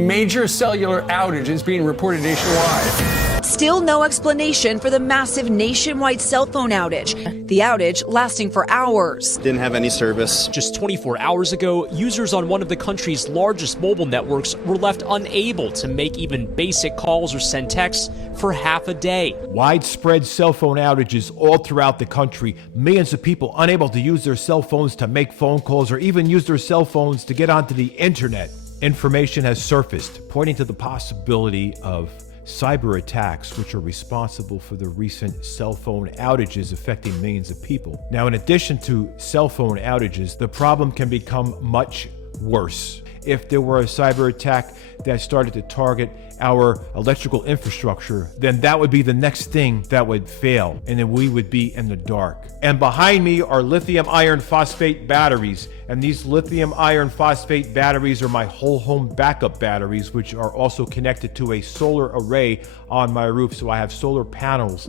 Major cellular outages being reported nationwide. Still no explanation for the massive nationwide cell phone outage. The outage lasting for hours. Didn't have any service. Just 24 hours ago, users on one of the country's largest mobile networks were left unable to make even basic calls or send texts for half a day. Widespread cell phone outages all throughout the country. Millions of people unable to use their cell phones to make phone calls or even use their cell phones to get onto the internet. Information has surfaced pointing to the possibility of cyber attacks, which are responsible for the recent cell phone outages affecting millions of people. Now, in addition to cell phone outages, the problem can become much worse. If there were a cyber attack that started to target our electrical infrastructure, then that would be the next thing that would fail, and then we would be in the dark. And behind me are lithium iron phosphate batteries, and these lithium iron phosphate batteries are my whole home backup batteries, which are also connected to a solar array on my roof. So I have solar panels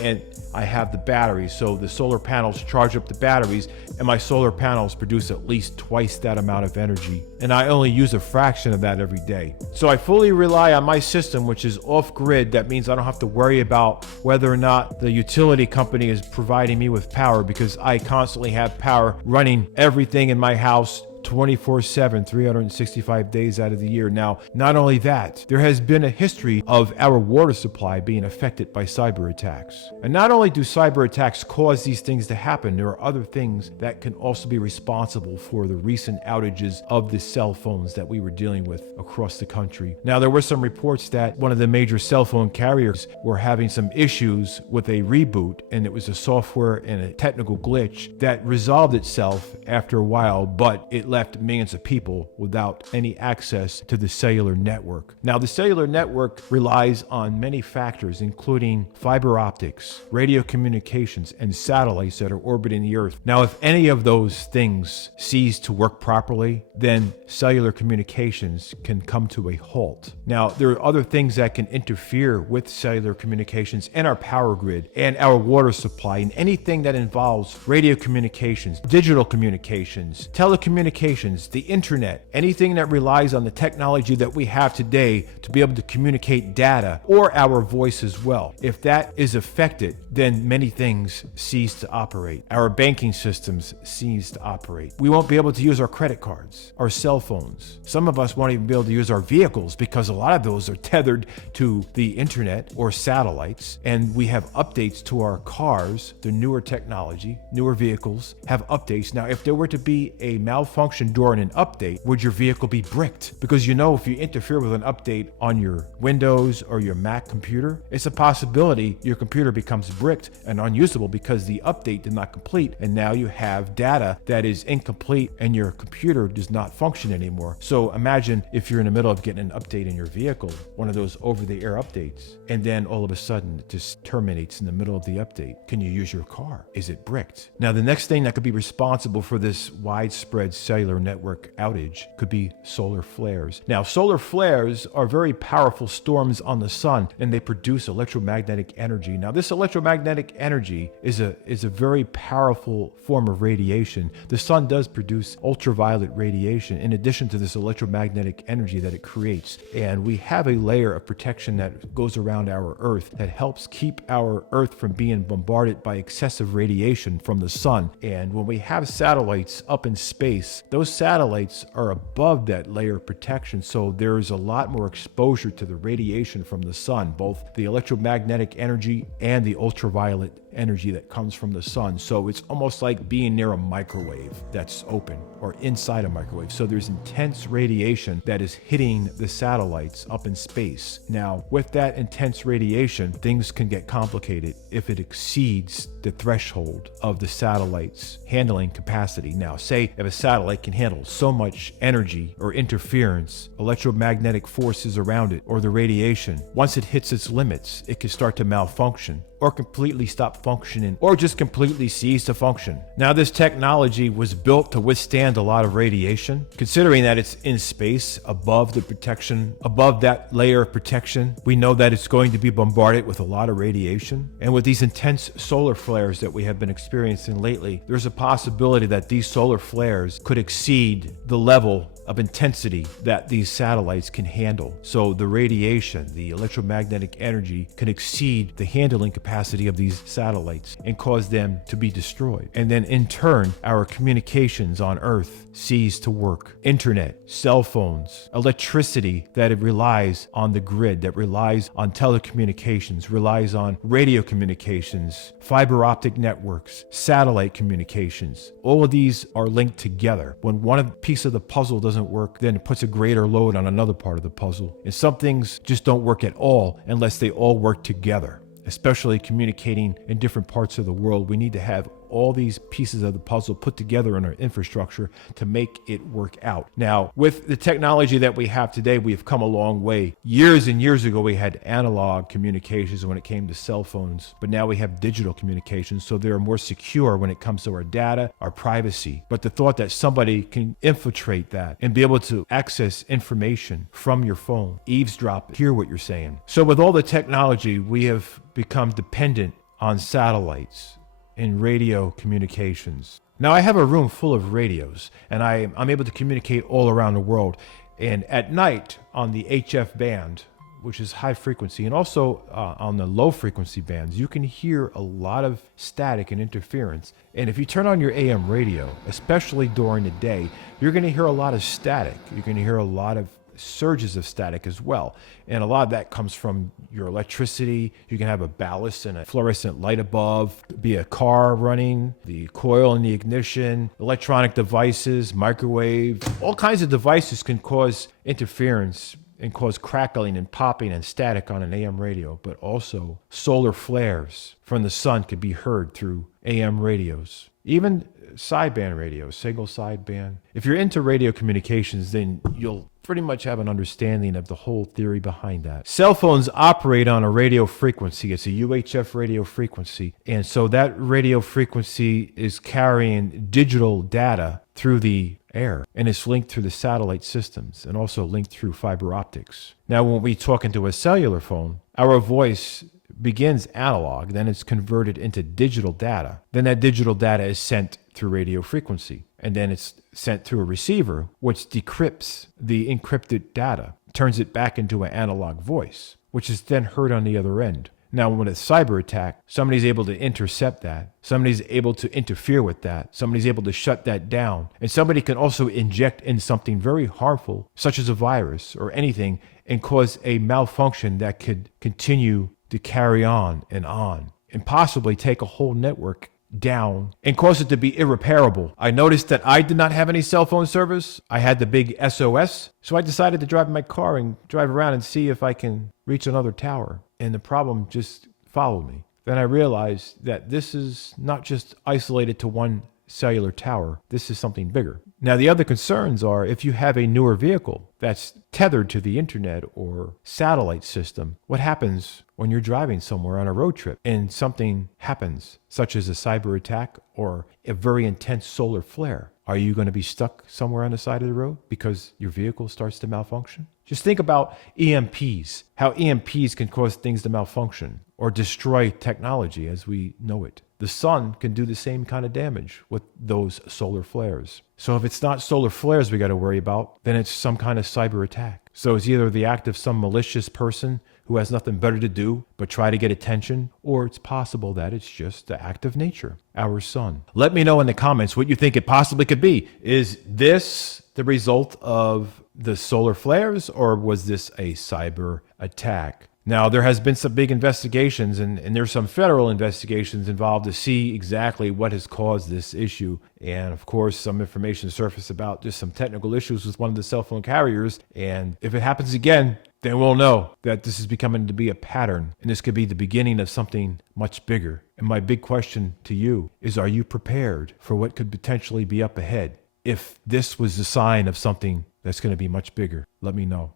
and I have the batteries. So the solar panels charge up the batteries, and my solar panels produce at least twice that amount of energy. And I only use a fraction of that every day. So I fully rely on my system, which is off grid. That means I don't have to worry about whether or not the utility company is providing me with power, because I constantly have power running everything in my house 24/7, 365 days out of the year. Now, not only that, there has been a history of our water supply being affected by cyber attacks. And not only do cyber attacks cause these things to happen, there are other things that can also be responsible for the recent outages of the cell phones that we were dealing with across the country. Now, there were some reports that one of the major cell phone carriers were having some issues with a reboot, and it was a software and a technical glitch that resolved itself after a while, but it left millions of people without any access to the cellular network. Now, the cellular network relies on many factors, including fiber optics, radio communications, and satellites that are orbiting the Earth. Now, if any of those things cease to work properly, then cellular communications can come to a halt. Now, there are other things that can interfere with cellular communications and our power grid and our water supply, and anything that involves radio communications, digital communications, telecommunications, the internet, anything that relies on the technology that we have today to be able to communicate data, or our voice as well. If that is affected, then many things cease to operate. Our banking systems cease to operate. We won't be able to use our credit cards, our cell phones. Some of us won't even be able to use our vehicles, because a lot of those are tethered to the internet or satellites. And we have updates to our cars. The newer technology, newer vehicles have updates. Now, if there were to be a malfunction during an update, would your vehicle be bricked? Because if you interfere with an update on your Windows or your Mac computer, it's a possibility your computer becomes bricked and unusable because the update did not complete, and now you have data that is incomplete and your computer does not function anymore. So imagine if you're in the middle of getting an update in your vehicle, one of those over-the-air updates, and then all of a sudden it just terminates in the middle of the update. Can you use your car? Is it bricked? Now, the next thing that could be responsible for this widespread cellular network outage could be solar flares. Now, solar flares are very powerful storms on the sun, and they produce electromagnetic energy. Now, this electromagnetic energy is a very powerful form of radiation. The sun does produce ultraviolet radiation in addition to this electromagnetic energy that it creates. And we have a layer of protection that goes around our Earth that helps keep our Earth from being bombarded by excessive radiation from the sun. And when we have satellites up in space, those satellites are above that layer of protection, so there's a lot more exposure to the radiation from the sun, both the electromagnetic energy and the ultraviolet energy that comes from the sun. So it's almost like being near a microwave that's open, or inside a microwave. So there's intense radiation that is hitting the satellites up in space. Now, with that intense radiation, things can get complicated if it exceeds the threshold of the satellite's handling capacity. Now, say if a satellite can handle so much energy or interference, electromagnetic forces around it, or the radiation, once it hits its limits, it can start to malfunction, or completely stop functioning, or just completely cease to function. Now, this technology was built to withstand a lot of radiation. Considering that it's in space, above the protection, above that layer of protection, we know that it's going to be bombarded with a lot of radiation. And with these intense solar flares that we have been experiencing lately, there's a possibility that these solar flares could exceed the level of intensity that these satellites can handle. So the radiation, the electromagnetic energy can exceed the handling capacity of these satellites and cause them to be destroyed. And then in turn, our communications on Earth cease to work. Internet, cell phones, electricity that it relies on the grid, that relies on telecommunications, relies on radio communications, fiber optic networks, satellite communications. All of these are linked together. When one piece of the puzzle doesn't work, then it puts a greater load on another part of the puzzle. And some things just don't work at all unless they all work together. Especially communicating in different parts of the world, we need to have all these pieces of the puzzle put together in our infrastructure to make it work out. Now, with the technology that we have today, we've come a long way. Years and years ago, we had analog communications when it came to cell phones, but now we have digital communications, so they're more secure when it comes to our data, our privacy. But the thought that somebody can infiltrate that and be able to access information from your phone, eavesdrop, hear what you're saying. So with all the technology, we have become dependent on satellites in radio communications. Now I have a room full of radios and I'm able to communicate all around the world. And at night on the HF band, which is high frequency, and also on the low frequency bands, you can hear a lot of static and interference. And if you turn on your AM radio, especially during the day, you're going to hear a lot of static. You're going to hear a lot of surges of static as well. And a lot of that comes from your electricity. You can have a ballast and a fluorescent light above, be a car running, the coil in the ignition, electronic devices, microwave, all kinds of devices can cause interference and cause crackling and popping and static on an AM radio. But also solar flares from the sun could be heard through AM radios. Even sideband radios, single sideband. If you're into radio communications, then you'll pretty much have an understanding of the whole theory behind that. Cell phones operate on a radio frequency. It's a UHF radio frequency. And so that radio frequency is carrying digital data through the air, and it's linked through the satellite systems and also linked through fiber optics. Now, when we talk into a cellular phone, our voice begins analog, then it's converted into digital data. Then that digital data is sent through radio frequency, and then it's sent through a receiver, which decrypts the encrypted data, turns it back into an analog voice, which is then heard on the other end. Now, when it's cyber attack, somebody's able to intercept that. Somebody's able to interfere with that. Somebody's able to shut that down. And somebody can also inject in something very harmful, such as a virus or anything, and cause a malfunction that could continue to carry on and possibly take a whole network down and cause it to be irreparable. I noticed that I did not have any cell phone service. I had the big SOS. So I decided to drive my car and drive around and see if I can reach another tower. And the problem just followed me. Then I realized that this is not just isolated to one cellular tower. This is something bigger. Now, the other concerns are if you have a newer vehicle that's tethered to the internet or satellite system, what happens when you're driving somewhere on a road trip and something happens, such as a cyber attack or a very intense solar flare? Are you going to be stuck somewhere on the side of the road because your vehicle starts to malfunction? Just think about EMPs, how EMPs can cause things to malfunction or destroy technology as we know it. The sun can do the same kind of damage with those solar flares. So if it's not solar flares we got to worry about, then it's some kind of cyber attack. So it's either the act of some malicious person who has nothing better to do but try to get attention, or it's possible that it's just the act of nature, our sun. Let me know in the comments what you think it possibly could be. Is this the result of the solar flares, or was this a cyber attack? Now, there has been some big investigations, and there's some federal investigations involved to see exactly what has caused this issue. And of course, some information surfaced about just some technical issues with one of the cell phone carriers. And if it happens again, then we'll know that this is becoming to be a pattern, and this could be the beginning of something much bigger. And my big question to you is, are you prepared for what could potentially be up ahead? If this was the sign of something that's going to be much bigger, let me know.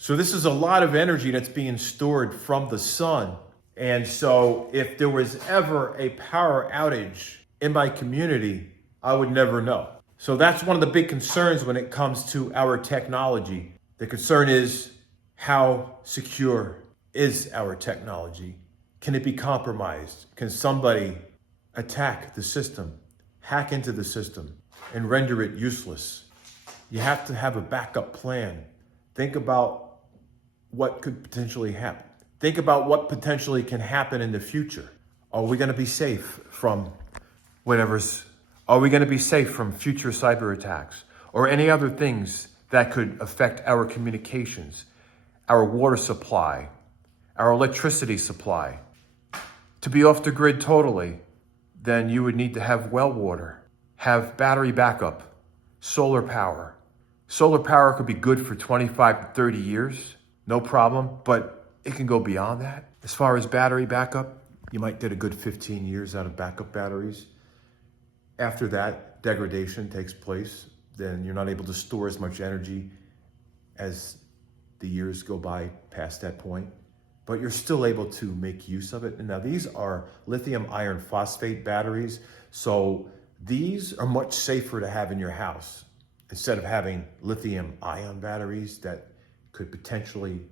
So this is a lot of energy that's being stored from the sun. And so if there was ever a power outage in my community, I would never know. So that's one of the big concerns when it comes to our technology. The concern is, how secure is our technology? Can it be compromised? Can somebody attack the system, hack into the system, and render it useless. You have to have a backup plan. Think about what could potentially happen. Think about what potentially can happen in the future. Are we going to be safe from are we going to be safe from future cyber attacks or any other things that could affect our communications, our water supply, our electricity supply? To be off the grid totally, then you would need to have well water, have battery backup, solar power. Solar power could be good for 25 to 30 years, no problem, but it can go beyond that. As far as battery backup, you might get a good 15 years out of backup batteries. After that, degradation takes place. Then you're not able to store as much energy as the years go by past that point, but you're still able to make use of it. And now these are lithium iron phosphate batteries. So these are much safer to have in your house instead of having lithium ion batteries that could potentially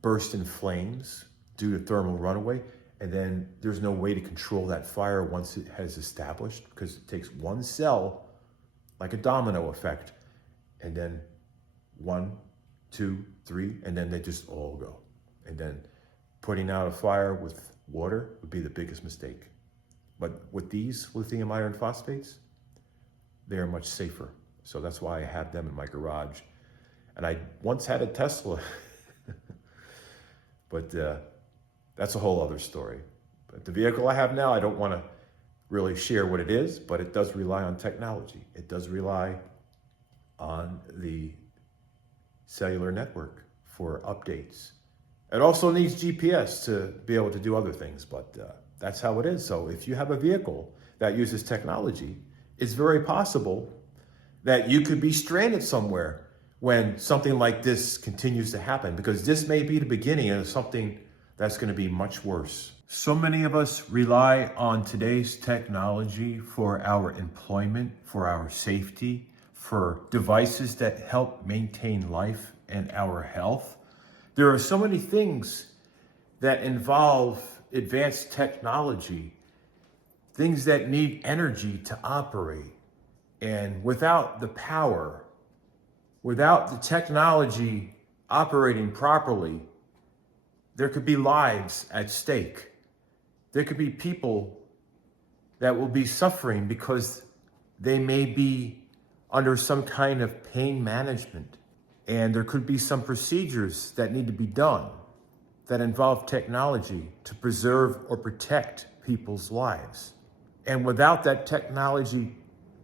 burst in flames due to thermal runaway. And then there's no way to control that fire once it has established, because it takes one cell, like a domino effect, and then 1, 2, 3, and then they just all go. And then putting out a fire with water would be the biggest mistake. But with these lithium iron phosphates, they are much safer. So that's why I have them in my garage. And I once had a Tesla, but that's a whole other story. But the vehicle I have now, I don't want to really share what it is, but it does rely on technology. It does rely on the cellular network for updates. It also needs GPS to be able to do other things, but that's how it is. So if you have a vehicle that uses technology, it's very possible that you could be stranded somewhere when something like this continues to happen, because this may be the beginning of something that's going to be much worse. So many of us rely on today's technology for our employment, for our safety, for devices that help maintain life and our health. There are so many things that involve advanced technology, things that need energy to operate. And without the power, without the technology operating properly, there could be lives at stake. There could be people that will be suffering because they may be under some kind of pain management. And there could be some procedures that need to be done that involve technology to preserve or protect people's lives. And without that technology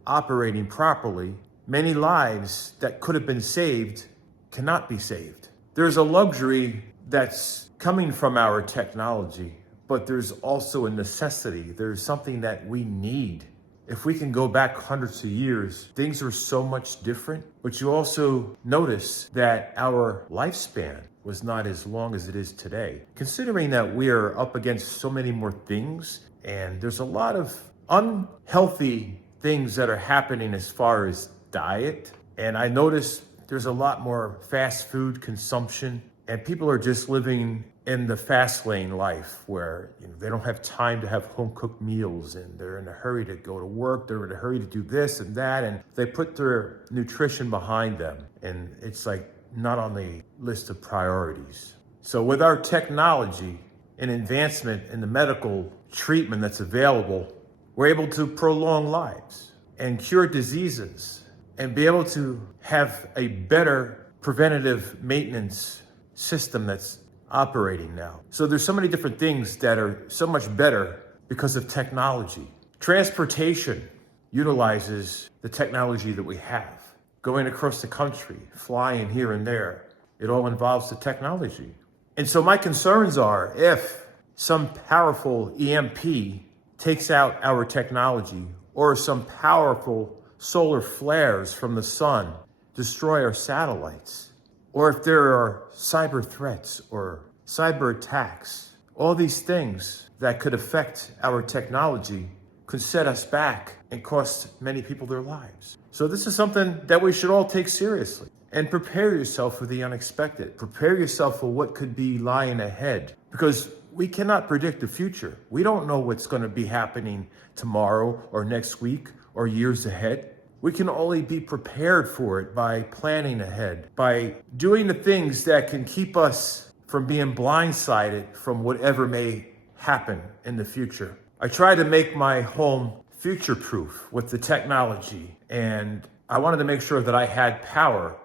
operating properly, many lives that could have been saved cannot be saved. There's a luxury that's coming from our technology, but there's also a necessity. There's something that we need. If we can go back hundreds of years, things are so much different. But you also notice that our lifespan was not as long as it is today. Considering that we are up against so many more things, and there's a lot of unhealthy things that are happening as far as diet. And I notice there's a lot more fast food consumption, and people are just living in the fast lane life where they don't have time to have home cooked meals, and they're in a hurry to go to work. They're in a hurry to do this and that, and they put their nutrition behind them. And it's like not on the list of priorities. So with our technology and advancement in the medical treatment that's available, we're able to prolong lives and cure diseases and be able to have a better preventative maintenance system that's operating now. So there's so many different things that are so much better because of technology. Transportation utilizes the technology that we have. Going across the country, flying here and there, it all involves the technology. And so my concerns are if some powerful EMP takes out our technology, or some powerful solar flares from the sun destroy our satellites, or if there are cyber threats or cyber attacks, all these things that could affect our technology could set us back and cost many people their lives. So this is something that we should all take seriously, and prepare yourself for the unexpected. Prepare yourself for what could be lying ahead, because we cannot predict the future. We don't know what's going to be happening tomorrow or next week or years ahead. We can only be prepared for it by planning ahead, by doing the things that can keep us from being blindsided from whatever may happen in the future. I try to make my home future-proof with the technology, and I wanted to make sure that I had power,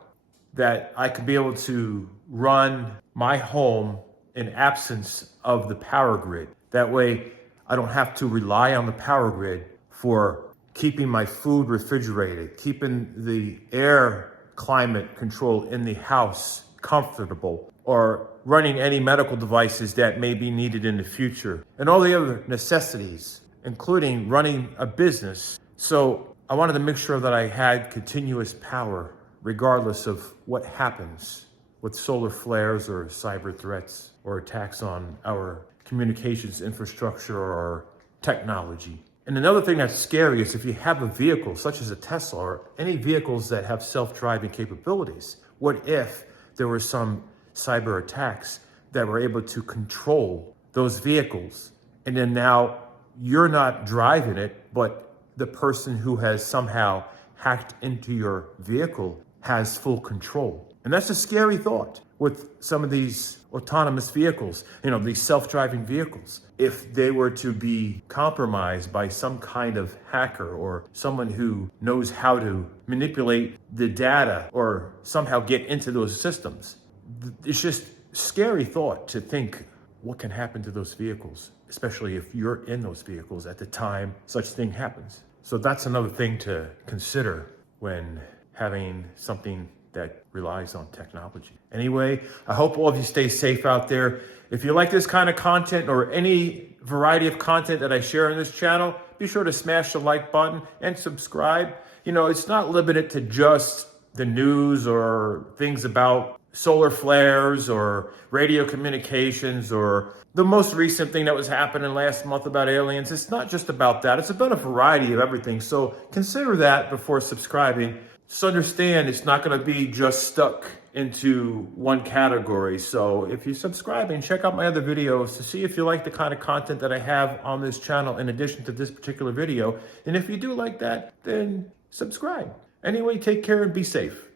that I could be able to run my home in absence of the power grid. That way, I don't have to rely on the power grid for keeping my food refrigerated, keeping the air climate control in the house comfortable, or running any medical devices that may be needed in the future, and all the other necessities, including running a business. So I wanted to make sure that I had continuous power, regardless of what happens with solar flares or cyber threats or attacks on our communications infrastructure or technology. And another thing that's scary is if you have a vehicle such as a Tesla or any vehicles that have self-driving capabilities, what if there were some cyber attacks that were able to control those vehicles, and then now you're not driving it, but the person who has somehow hacked into your vehicle has full control? And that's a scary thought with some of these autonomous vehicles, these self-driving vehicles. If they were to be compromised by some kind of hacker or someone who knows how to manipulate the data or somehow get into those systems, it's just a scary thought to think what can happen to those vehicles, especially if you're in those vehicles at the time such thing happens. So that's another thing to consider when having something that relies on technology. Anyway, I hope all of you stay safe out there. If you like this kind of content or any variety of content that I share on this channel, be sure to smash the like button and subscribe. It's not limited to just the news or things about solar flares or radio communications or the most recent thing that was happening last month about aliens. It's not just about that. It's about a variety of everything. So consider that before subscribing. Just understand it's not going to be just stuck into one category. So if you subscribe and check out my other videos to see if you like the kind of content that I have on this channel in addition to this particular video. And if you do like that, then subscribe. Anyway, take care and be safe.